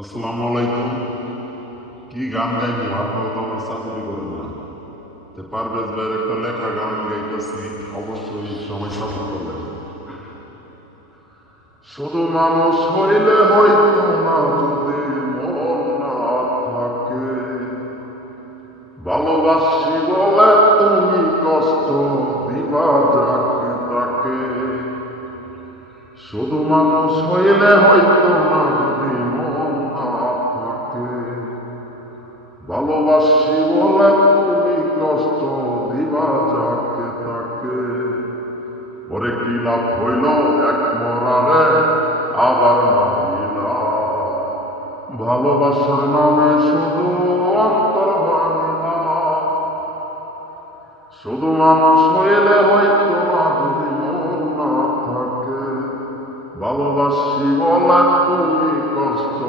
আসসালামু আলাইকুম। কি গান গাইবো? আপনারা তো আমার চাকরি করেন না। পারভেজ ভাইয়ের একটা লেখা গান আমি গাইতেছি, অবশ্যই সবাই সাপোর্ট করবেন। শুধু মানুষ হইলে হইতো না যদি মন না থাকে, ভালোবাসি বলে তুমি কষ্ট দিবা যাকে তাকে। শুধু মানুষ হইলে হইতো না যদি মন না থাকে, ভালোবাসি বলে তুমি কষ্ট দিবা যাকে তাকে। ওরে কি লাভ হইল এক মরারে আবার মারিলা, ভালোবাসার নামে শুধু অন্তর ভাঙিলা। শুধু মানুষ হইলে হইতো না যদি মন না থাকে, ভালোবাসি বলে তুমি কষ্ট